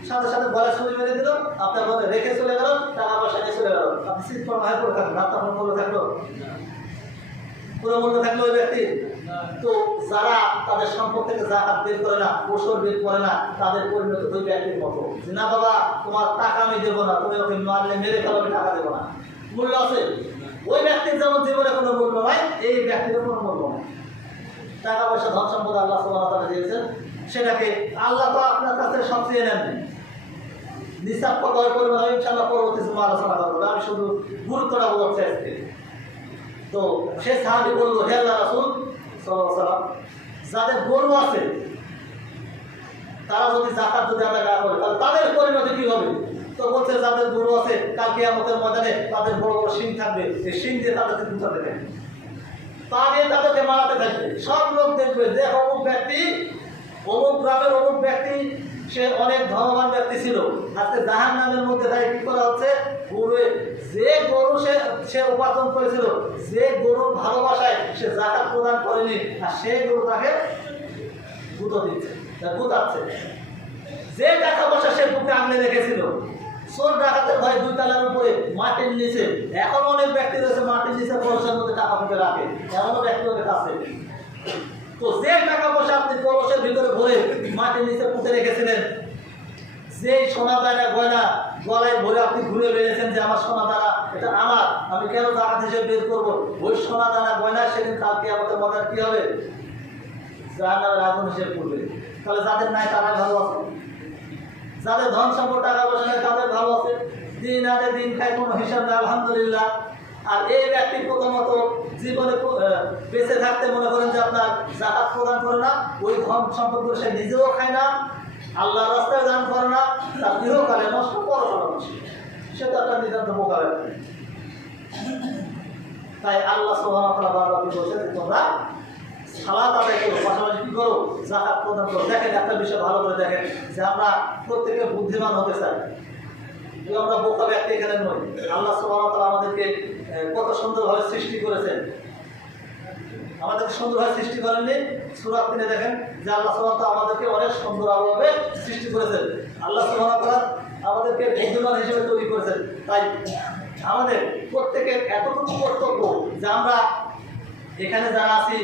সাথে সাথে গলায় ছুরি মেরে দিল, আপনার মধ্যে রেখে চলে গেল, টাকা পয়সা নিয়ে চলে গেল। আপনি শীত পর ভাই করে থাকবেন, আপনার কোনো মূল্য থাকলো? কোনো মূল্য থাকলো ওই ব্যক্তি? তো যারা তাদের সম্পদ থেকে যাকাত বের করে না, ওষুধ বের করে না, তাদের পরিণত ওই ব্যক্তির মতো যে না বাবা তোমার টাকা আমি দেবো না, তুমি ওকে মারলে মেরে ফেলো, আমি টাকা দেবো না। মূল্য আছে? ওই ব্যক্তির যেমন জীবনে কোনো মূল্য নাই, এই ব্যক্তির কোনো মূল্য নাই। টাকা পয়সা ধন সম্পদ আল্লাহ সুবহানাহু ওয়া তাআলা দিয়েছেন, সেটাকে আল্লাহ তো আপনার কাছে সবচেয়ে নেননি। নিসাব কত পরিমাণ ইনশাআল্লাহ পরবর্তী সময় আলোচনা করবো, আমি শুধু গুরুত্বটা বোঝাচ্ছি আজকে। তো সে সাহাবী বলল হে আল্লাহ রাসূল সাল্লাল্লাহু আলাইহি ওয়াসাল্লাম, যাদের গরু আছে তারা যদি যাকাত যদি আদায় না করে তাহলে তাদের পরিণতি কি হবে? তো বলছে যাদের গরু আছে কাল কিয়ামতের ময়দানে তাদের বড় বড় শিং থাকবে, এই শিং দিয়ে তাদেরকে গুঁতাতে থাকবে, তা দিয়ে তাদেরকে মারাতে থাকবে। সব লোক দেখবে যে অমুক ব্যক্তি, অমুক গ্রামের অমুক ব্যক্তি, সে অনেক ধনবান ব্যক্তি ছিল, আজকে জাহান্নামের মধ্যে তাই কি করা হচ্ছে? গরুয়ে যে গরু সে উপার্জন করেছিল, যে গরুর ভালোবাসায় সে যাকাত প্রদান করেনি, আর সেই গরু তাকে গুঁতো দিচ্ছে, গুঁতাচ্ছে। যে টাকা পয়সা সে বুকে আগলে রেখেছিল, চোর ডাকাতের ভয় 2 তলার উপরে মাটির নিচে, এখন অনেক ব্যক্তি রয়েছে মাটির নিচে কলসের মধ্যে টাকা পুঁতে রাখে, এমনও ব্যক্তি অনেক আছে। তো যে টাকা পয়সা আপনি কলসের ভিতরে ভরে মাটির নিচে পুঁতে রেখেছিলেন, যে সোনা দানা গয়না গলায় ভরে আপনি ঘুরে বেড়েছেন যে আমার সোনা দানা এটা আমার, আমি কেন জাকাত হিসেবে বের করবো, ওই সোনা দানা গয়না সেদিন কালকে আমাদের মজার কি হবে, জাহান্নামের আগুন হিসেবে পড়বে। তাহলে যাদের নাই তারাই ভালো আছে, যাদের ধন সম্পদ টাকা পয়সা নেই তাদের ভালো আছে, দিন আনে দিন খায় কোনো হিসাব নেই আলহামদুলিল্লাহ। আর এই ব্যক্তি প্রথমত জীবনে বেঁচে থাকতে মনে করেন যে আপনার জাকাত প্রদান করে না, ওই ধন সম্পদ সে নিজেও খায় না, আল্লাহ রাস্তায় দান করে না, তার গৃহকালে নষ্ট পড়াশোনা করছে, সেটা একটা নিতান্ত বোকা ব্যক্তি। তাই আল্লাহ সুবহানাহু ওয়া তাআলা বারবার বলছেন যে তোমরা সালাত আদায় করো, পাশাপাশি কি করো, জাকাত প্রদান করো। দেখেন একটা বিষয় ভালো করে দেখেন যে আমরা প্রত্যেকে বুদ্ধিমান হতে চাই, আমরা বোকা ব্যক্তি এখানে নই। আল্লাহ সুবহানাহু ওয়া তাআলা আমাদেরকে কত সুন্দরভাবে সৃষ্টি করেছেন, আমাদেরকে সুন্দরভাবে সৃষ্টি করেননি। সূরা 3 দেখেন যে আল্লাহ সুবহানাহু ওয়া তাআলা আমাদেরকে অনেক সুন্দরভাবে সৃষ্টি করেছেন। আল্লাহ সুবহানাহু ওয়া তাআলা আমাদেরকে বুদ্ধিমান হিসেবে তৈরি করেছেন। তাই আমাদের প্রত্যেকের এতটুকু কর্তব্য যে আমরা এখানে যারা আছি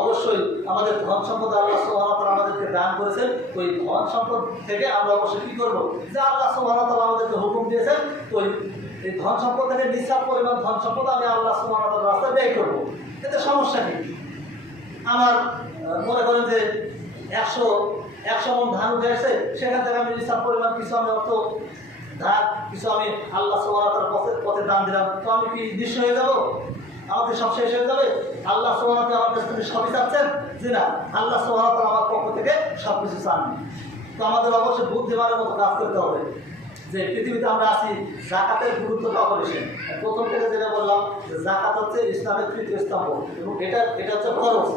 অবশ্যই আমাদের ধন সম্পদ আল্লাহ সুবহানাহু ওয়া তাআলা আমাদেরকে দান করেছেন, ওই ধন সম্পদ থেকে আমরা অবশ্যই কী করবো, যে আল্লাহ সুবহানাহু ওয়া তাআলা আমাদেরকে হুকুম দিয়েছেন ওই এই ধন সম্পদ থেকে নিঃস্বার্থ পরিমাণ ধন সম্পদ আমি আল্লাহ সুবহানাহু ওয়া তাআলার রাস্তায় ব্যয় করবো। এতে সমস্যা নেই। আমার মনে করেন যে 100 মণ ধান উঠে আসছে, সেখান থেকে আমি নিঃস্বার্থ পরিমাণ কিছু আমি অর্থ ধান কিছু আমি আল্লাহ সুবহানাহু ওয়া তাআলার পথে দান দিলাম, তো আমি কি নিঃস্ব হয়ে যাবো, আমাদের সব শেষ হয়ে যাবে? আল্লাহ সুবহানাহু ওয়া তাআলা আমার কাছ থেকে সবই চাচ্ছেন যে না, আল্লাহ সুবহানাহু ওয়া তাআলা আমার পক্ষ থেকে সব কিছু চাননি। তো আমাদের অবশ্যই বুদ্ধিমানের মতো কাজ করতে হবে। যে পৃথিবীতে আমরা আছি, জাকাতের গুরুত্বটা অপরিসীম। প্রথম থেকে যেটা বললাম যে জাকাত হচ্ছে ইসলামের 3য় স্তম্ভ, এবং এটা হচ্ছে খরচ।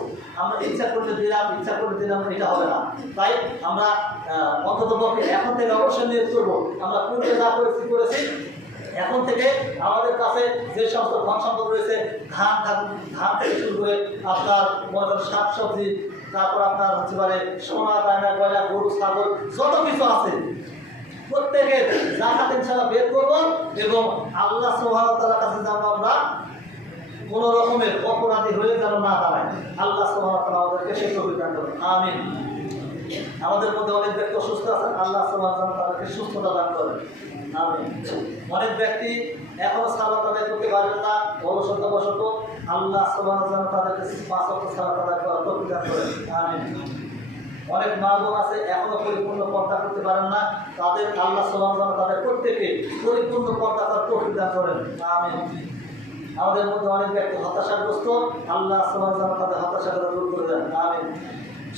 আমরা ইচ্ছা করলে দিলাম, ইচ্ছা করলে দিলাম, এটা হবে না। তাই আমরা অন্তত পক্ষে এখন থেকে অবশ্যই নিয়োগ করবো, আমরা পূর্বে যা করেছি এখন থেকে আমাদের কাছে যে সমস্ত ধন সম্পদ রয়েছে, ধান থেকে শুরু করে আপনার মনে করেন শাকসবজি, তারপর আপনার হচ্ছে পারে সোনা দানা গয়না গরু ছাগল যত কিছু আছে প্রত্যেকের জাকাত ইনশাআল্লাহ বের করব, এবং আল্লাহ সুবহানাহু ওয়া তাআলার কাছে যেন আমরা কোনো রকমের অপরাধী হয়ে যেন না দাঁড়াই। আল্লাহ সুবহানাহু ওয়া তাআলা আমাদেরকে সেই তৌফিক দান করুন, আমিন। আমাদের মধ্যে অনেক ব্যক্তি অসুস্থ আছেন, আল্লাহ সুবহানাহু ওয়া তাআলা তাদেরকে সুস্থতা দান করেন, আমিন। অনেক ব্যক্তি এখনো সালাত আদায় করতে পারেন না অলসতাবশত, আল্লাহ সুবহানাহু ওয়া তাআলা তাদেরকে 5 ওয়াক্ত সালাত আদায় করার তৌফিক দান করেন, আমিন। অনেক মা বোন আছে এখনো পরিপূর্ণ পর্দা করতে পারেন না, তাদের আল্লাহ সুবহানাহু ওয়া তাআলা তাদের প্রত্যেকে পরিপূর্ণ পর্দা করার তৌফিক দান করেন, আমিন। আমাদের মধ্যে অনেক ব্যক্তি হতাশাগ্রস্ত, আল্লাহ সুবহানাহু ওয়া তাআলা তাদের হতাশাটা দূর করে দেন, আমিন।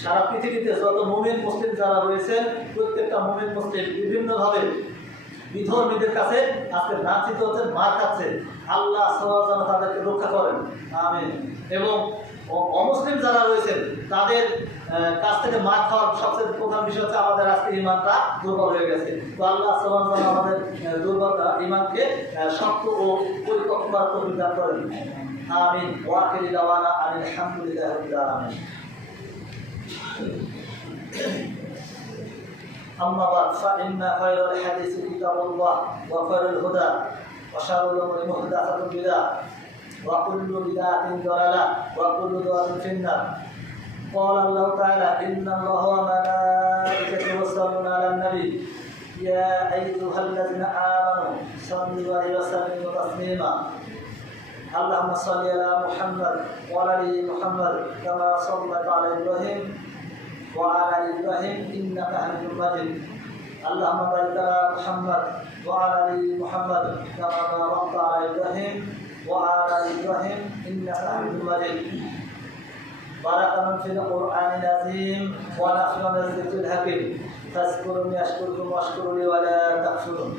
সারা পৃথিবীতে যত মুমিন মুসলিম যারা রয়েছেন, প্রত্যেকটা মুমিন মুসলিম বিভিন্নভাবে বিধর্মীদের কাছে আজকে লাঞ্ছিত হচ্ছেন, মার খাচ্ছে। আল্লাহ সুবহানাহু ওয়া তাআলা তাদেরকে রক্ষা করেন, আমিন। এবং অমুসলিম যারা রয়েছেন তাদের কাছ থেকে মার খাওয়ার সবচেয়ে প্রধান বিষয় হচ্ছে আমাদের আজকে ইমানটা দুর্বল হয়ে গেছে। তো আল্লাহ সুবহানাহু ওয়া তাআলা আমাদের দুর্বল ইমানকে শক্ত ও পরিপক্ক করার তৌফিক দান করেন, আমিন। ওয়া আখিরু দাওয়ানা আলহামদুলিল্লাহি রাব্বিল আলামিন। أما بعد فإن خير الحديث كتاب الله وخير الهدى وشر الأمور محدثات بدعة وكل بدعة ضلالة وكل ضلالة في النار. قال الله تعالى إن الله وملائكته يصلون على النبي يا أيها الذين آمنوا صلوا عليه وسلموا تسليما. اللهم صل على محمد وعلى آل محمد كما صليت على إبراهيم وعلى آل إبراهيم إنك حميد مجيد. اللهم بارك على محمد وعلى آل محمد كما باركت على إبراهيم وعلى آل إبراهيم إنك حميد مجيد. بارك الله في القرآن العظيم ونفعنا بالذكر الحكيم. فاذكروني أشكركم واشكروا لي ولا تكفرون.